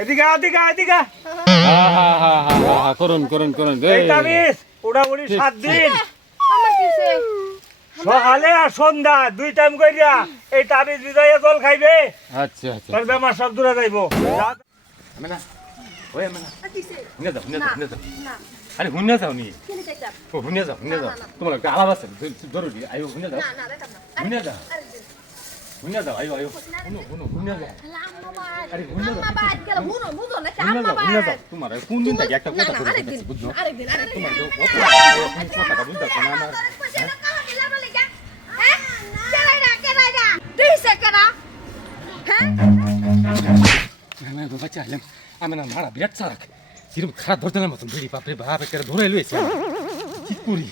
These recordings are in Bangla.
এদিকে এদিকে এদিকে আয়। হা হা হা হা হা হা করুন করুন। করুন উড়াউড়ি সাত দিন? সকালে আর সন্ধ্যা দুই টাইম কইরা এই তাবিজ বিজয়ে জল খাইবে। আচ্ছা আচ্ছা। তোর বেমার সব দূরে যাইব। আমি না ওই আমি না কি হইছে? হুনে যাও হুনে যাও হুনে যাও। না, আরে হুনে যাও নি। কেনে ও হুনে যাও হুনে যাও। তোমার আছে জরুরি। হুনে যাও। হুনে যাও। হুনে যাও আইও আইও হুনো হুনো হুনে যাও। আরে হুনে যাও। আম্মা বাদ গেল, বুঝো? হুনে আম্মা হুনে বাদ। যাও তোমার কোন দিন থেকে একটা না, কথা না, বলে আরেকদিন, আরেকদিন, আরেকদিন। তোমার কথাটা বুঝতে না আমার? হ্যাঁ? কেনাই না, না। হিসেব কেনা? হ্যাঁ? আমি বাবা না মারা বিরাট চালাক কীরকম খারাপ ধরতে মতন ভিড়ি বাপরে বাপ একেবারে ধরে লইছে কি করি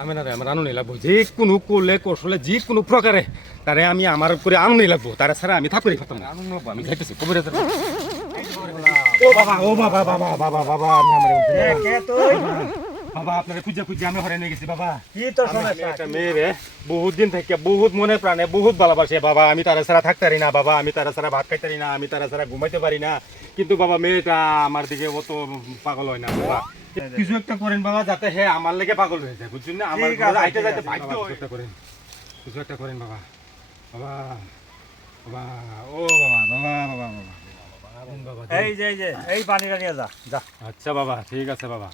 আমি না রে আমার আনন্দ লাগবো যে কোনো করলে কৌশলে যে কোনো প্রকারে তারে আমি আমার করে আনন্দ লাগবো তারা ছাড়া আমি থাকতে পারতাম না আনন্দ লাগবো আমি। যাইতেছি কবিরে ও বাবা ও বাবা বাবা বাবা বাবা আমি আমার কে তুই। বাবা আপনারা খুঁজে খুঁজে আমি হরে নিয়ে গেছি বাবা। কি তোর সমস্যা? একটা মেয়ে রে বহুত দিন থেকে বহুত মনে প্রাণে বহুত ভালোবাসে বাবা। আমি তারা ছাড়া থাকতে পারি না বাবা। আমি তারা ছাড়া ভাত খাইতে পারি না আমি তারা ছাড়া ঘুমাইতে পারি না। কিন্তু বাবা মেয়েটা আমার দিকে অত পাগল হয় না বাবা। কিছু একটা করেন বাবা যাতে হে আমার লেগে পাগল হয়ে যায় বুঝছেন না? আমার আইতে যাইতে বাধ্য একটা করেন। কিছু একটা করেন বাবা। বাবা বাবা ও বাবা বাবা বাবা বাবা এই যে এই যে এই পানিটা নিয়ে যা যা। আচ্ছা বাবা ঠিক আছে বাবা।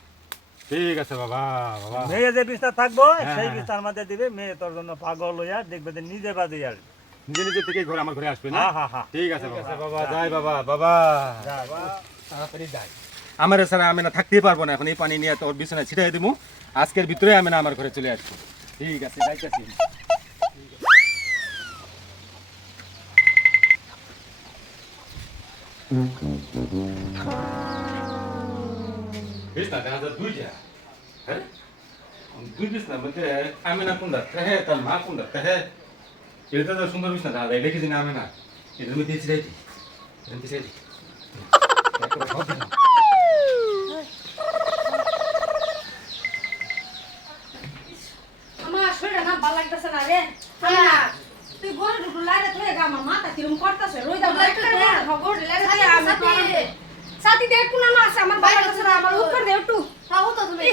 ঠিক আছে বাবা বাবা। মেয়ে যে বিস্তার থাকব হ্যাঁ, সেই হ্যাঁ। বিস্তার মধ্যে দিবে মেয়ে তোর জন্য পাগল হইয়া দেখবে যে নিজে বাজে আর। নিজে নিজে থেকে ঘরে আমার ঘরে আসবে না? ঠিক আছে বাবা। বাবা যাই বাবা বাবা। তাড়াতাড়ি যাই। আমার ছাড়া আমি না থাকতেই পারব না এখন এই পানি নিয়ে তোর বিছানায় ছিটাই দিব আজকের ভিতরে আমি না আমার ঘরে চলে আসব। ঠিক আছে যাইতেছি। বিছনা হ্যাঁ? দুই বিছনা মধ্যে আমি না কোনটা? হ্যাঁ তার মা হ্যাঁ এটা তো সুন্দর বিছনা যায় দেখেছি না আমি না? এটার মধ্যে ছিটাই দিই। এটার মধ্যে ছিটাই দিই একবারে সব দিলাম। আমার শরীরে না ভালো লাগতেছে না রে হ্যাঁ তুই গরু দুটো লাইরে তুই গা আমার মাথা কিরম করতেছে? রই দাও খবর লাইরে তুই আমি সাথী দেখ কোন না আছে আমার লাগতেছে না আমার উত্তর দে একটু। তাও তো তুমি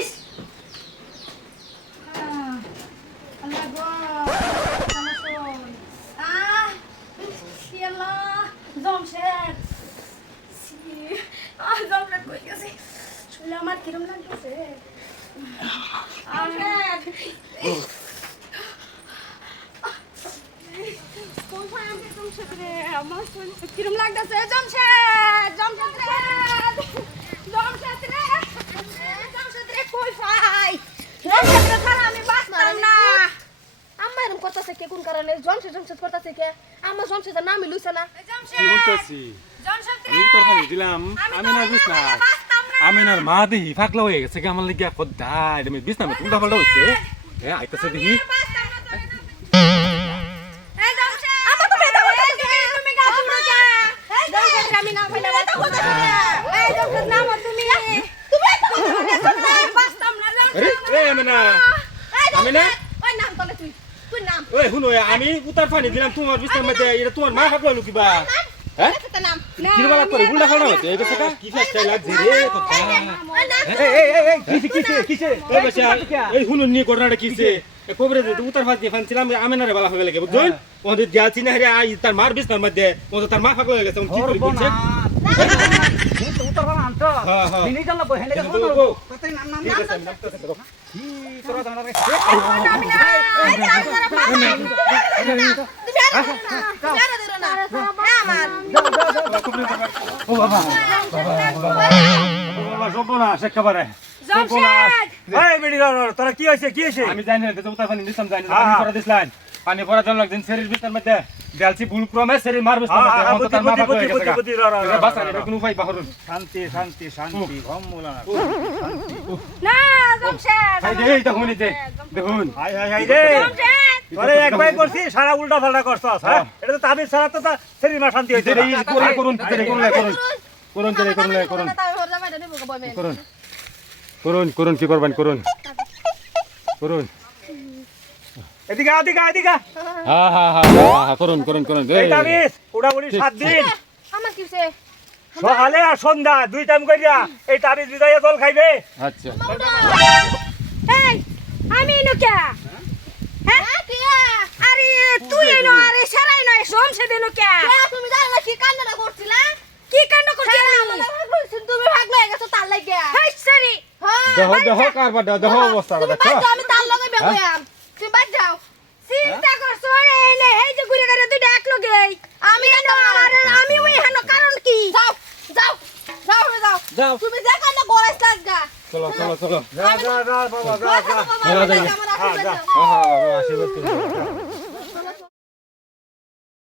আল্লাহ গো। আহ শিয়ালা জমশেদ। আহ জমশেদ কই গেছে? শুনলে আমার কিরম লাগতেছে? আহমেদ কোন ভাই আমাকে জমশেদ রে আমার শরীর কিরম লাগতেছে? জমশেদ জমশেদ রে জমশেদ রে জমশেদ রে কই ভাই? জমশেদ রে ছাড়া আমি বাঁচতাম না। আম্মা এরকম করতেছে কে? কোন কারণে? জমশেদ জমশেদ করতেছে কে? আমার জমশেদের নামই লইছে না। কি বলতেছি জমশেদ আমি তো পানি দিলাম। আমি না বুঝ না। মা দেখি ফাকলা হয়ে গেছে আমার লিগে খদ্দাই তুমি বিছ না উল্টা পাল্টা হচ্ছে হ্যাঁ আইতাছে দেখি আরে জমশেদ এ আমি না আমি না ওই নাম তলে তুই। তুই নাম। ওই শুনো আমি উতার পানি দিলাম তোমার বিছনার মধ্যে এটা তোমার মা ফাকলা হলো কিবা হ্যাঁ? একটা বলা করে হচ্ছে? এই কথা কি ফাস্টাই লাগছে রে কথা এই এই এই এই কিসে কিসে কিসে? এই বাচ্চা, এই শুনুন নিয়ে ঘটনাটা কিছে কবরে যে উত্তর ফাঁস দিয়ে ফানছিলাম বালা হয়ে লাগে বুঝছেন ওদের যাচ্ছি না রে আই তার মার বিছনার মধ্যে ওদের তার মা ফাকলা হয়ে গেছে কি করি বুঝছেন? উত্তর ভালো আনতো হ্যাঁ, হ্যাঁ। তিনি জানলা বহেলে গেল তো গো, কতই নাম নাম। তোরা ও বাবা বাবা সর্বনাশ একেবারে সর্বনাশ। এই বেডি কি হয়েছে কি হয়েছে আমি জানি না তোমার দিতাম জানি না। পানি পরা জন্য লাগছেন শরীর বিছনার মধ্যে দেলছি ভুল ক্রমে শরীর মার হ্যাঁ, মধ্যে হ্যাঁ, অন্তত তার মা বুদ্ধি, ফাকলা হয়ে বুদ্ধি, গেছে বুদ্ধি, রা, রা, রা, এটা বাঁচার রা, এটা রা। কোনো উপায় বাহরুন শান্তি শান্তি শান্তি ঘম মুলানা না জমশেদ এই যে এইটা শুনি যে দেখুন। হাই হাই হাই রে। তোরে একবার করছি সারা উল্টা পাল্টা করছস হ্যাঁ? এটা তো তাবিজ ছাড়া তো শরীর মা শান্তি হইছে এই করুন করুন করুন করুন। করুন করুন করুন। করুন করুন করুন কি করবেন করুন। করুন। এদিকে এদিকে এদিকে হ্যাঁ হ্যাঁ হ্যাঁ হ্যাঁ করুন করুন করুন। এই তাবিজ উড়াউড়ি সাত দিন। আমার কি হইছে সকালে আর সন্ধ্যা দুই টাইম করিয়া এই তাবিজ বিদায় জল খাইবে। আচ্ছা। এই আমি এনো কে? হ্যাঁ? আরে তুই এনো আরে সারাই নয় সমসে দেনো কে? তুমি জানো না কি কান্নাটা করছিলা? কি কাণ্ড করছিস তুমি ভাগ লয়ে গেছো তার লাগে হাই সরি। দেহ দেহ কারবার অবস্থাটা তুমি দেখো। আমি তার লগে বেগুয়াম তুমি বাদ যাও চিন্তা করছ এলে এই যে ঘুরে ঘুরে দুইটা এক লগে আমি এনো আমার আমি ওই হানো কারণ কি? যাও যাও যাও যাও যাও। তুমি না কান্না করাইছ লাগা চলো চলো চলো। যা যা যা বাবা যা যা বাবা যাও, যাও, আমার আশীর্বাদ করো